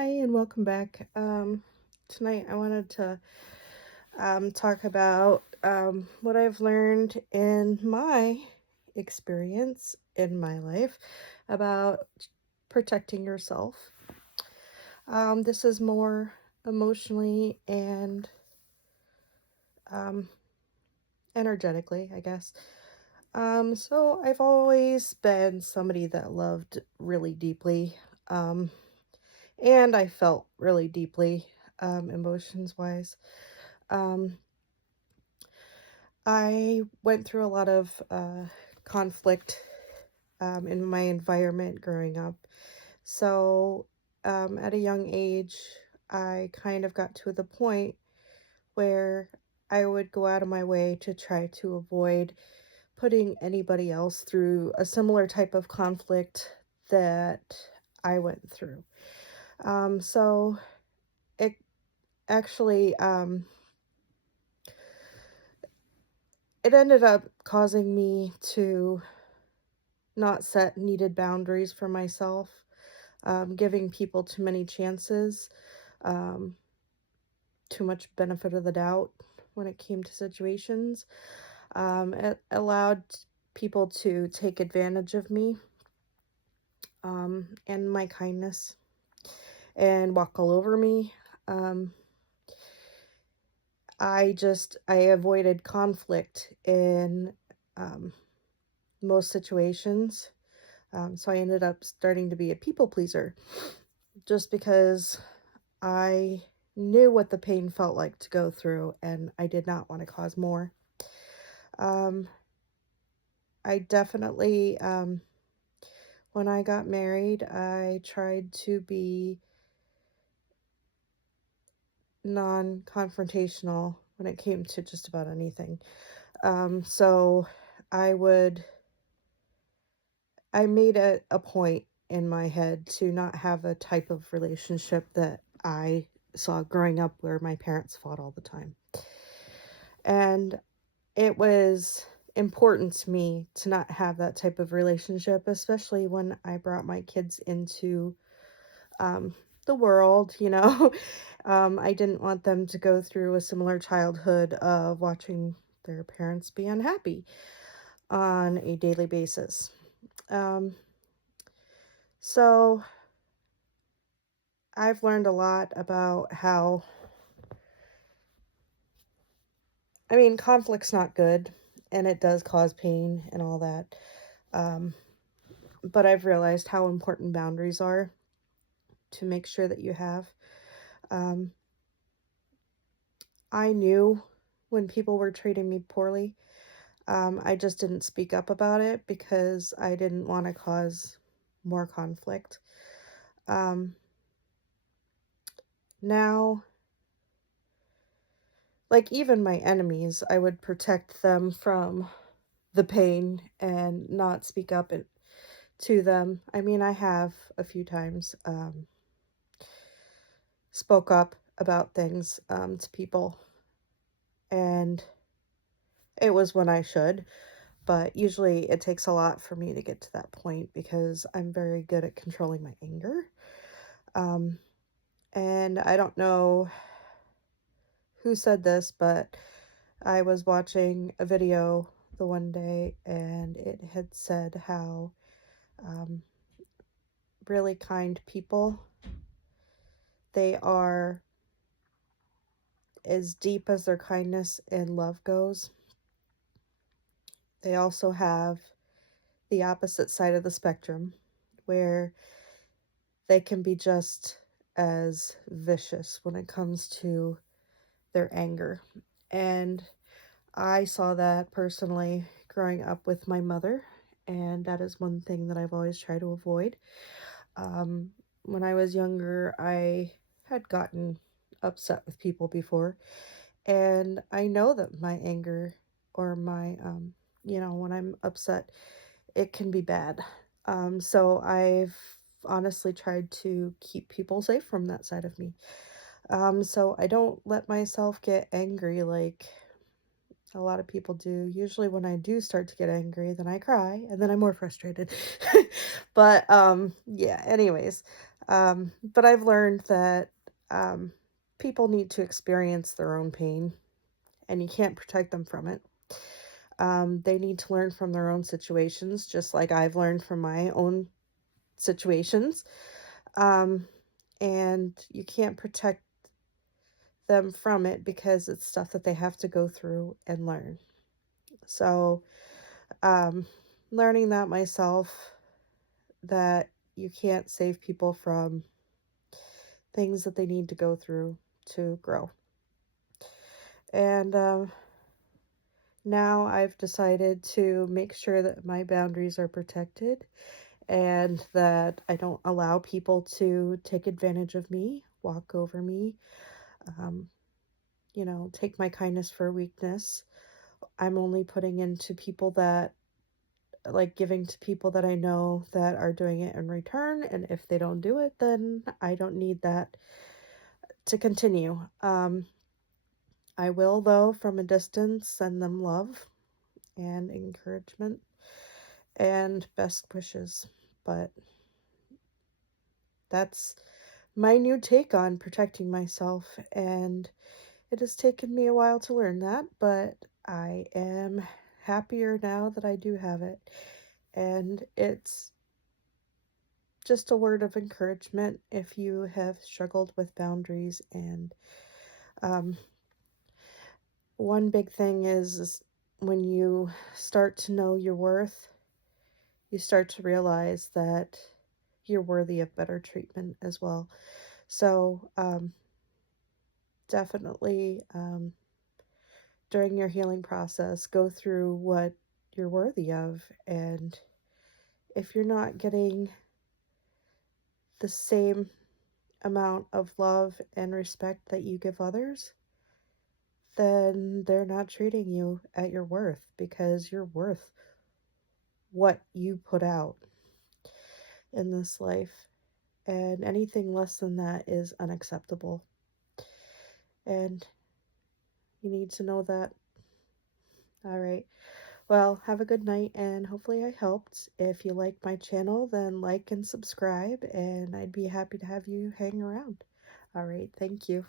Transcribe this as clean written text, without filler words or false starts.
Hi, and welcome back. Tonight I wanted to talk about what I've learned in my experience in my life about protecting yourself. This is more emotionally and um, energetically, I guess. So I've always been somebody that loved really deeply, um, and I felt really deeply, emotions wise. Um, I went through a lot of conflict in my environment growing up. So, at a young age, I kind of got to the point where I would go out of my way to try to avoid putting anybody else through a similar type of conflict that I went through. So, it actually, it ended up causing me to not set needed boundaries for myself, giving people too many chances, um, too much benefit of the doubt when it came to situations. It allowed people to take advantage of me and my kindness and walk all over me. Um, I avoided conflict in um, most situations. So I ended up starting to be a people pleaser just because I knew what the pain felt like to go through, and I did not want to cause more. Um, I definitely, when I got married, I tried to be non confrontational when it came to just about anything. So I would, I made a point in my head to not have a type of relationship that I saw growing up where my parents fought all the time. And it was important to me to not have that type of relationship, especially when I brought my kids into um, the world, you know. I didn't want them to go through a similar childhood of watching their parents be unhappy on a daily basis. Um, so I've learned a lot about how, I mean, conflict's not good and it does cause pain and all that. Um, but I've realized how important boundaries are to make sure that you have. Um, I knew when people were treating me poorly. I just didn't speak up about it because I didn't want to cause more conflict. Um, Now, like even my enemies, I would protect them from the pain and not speak up to them. I mean, I have a few times spoke up about things to people, and it was when I should. But usually it takes a lot for me to get to that point because I'm very good at controlling my anger. Um, and I don't know who said this, but I was watching a video the one day and it had said how um, really kind people, they are as deep as their kindness and love goes. They also have the opposite side of the spectrum where they can be just as vicious when it comes to their anger. And I saw that personally growing up with my mother, and that is one thing that I've always tried to avoid. When I was younger, I had gotten upset with people before, and I know that my anger or my, when I'm upset, it can be bad. So I've honestly tried to keep people safe from that side of me. So I don't let myself get angry like a lot of people do. Usually when I do start to get angry, then I cry and then I'm more frustrated. But yeah, anyways, But I've learned that um, people need to experience their own pain, and you can't protect them from it. They need to learn from their own situations, just like I've learned from my own situations. Um, and you can't protect them from it because it's stuff that they have to go through and learn. So, um, learning that myself, that you can't save people from things that they need to go through to grow. And now I've decided to make sure that my boundaries are protected and that I don't allow people to take advantage of me, walk over me, um, take my kindness for weakness. I'm only putting into people that like giving to people that I know that are doing it in return. And if they don't do it, then I don't need that to continue. I will, though, from a distance, send them love and encouragement and best wishes. But that's my new take on protecting myself. And it has taken me a while to learn that, but I am happier now that I do have it. And it's just a word of encouragement if you have struggled with boundaries. And um, one big thing is when you start to know your worth, you start to realize that you're worthy of better treatment as well. So, definitely, during your healing process, go through what you're worthy of. And if you're not getting the same amount of love and respect that you give others, then they're not treating you at your worth because you're worth what you put out in this life. And anything less than that is unacceptable. And you need to know that. All right. Well, have a good night and hopefully I helped. If you like my channel, then like and subscribe, and I'd be happy to have you hang around. All right. Thank you.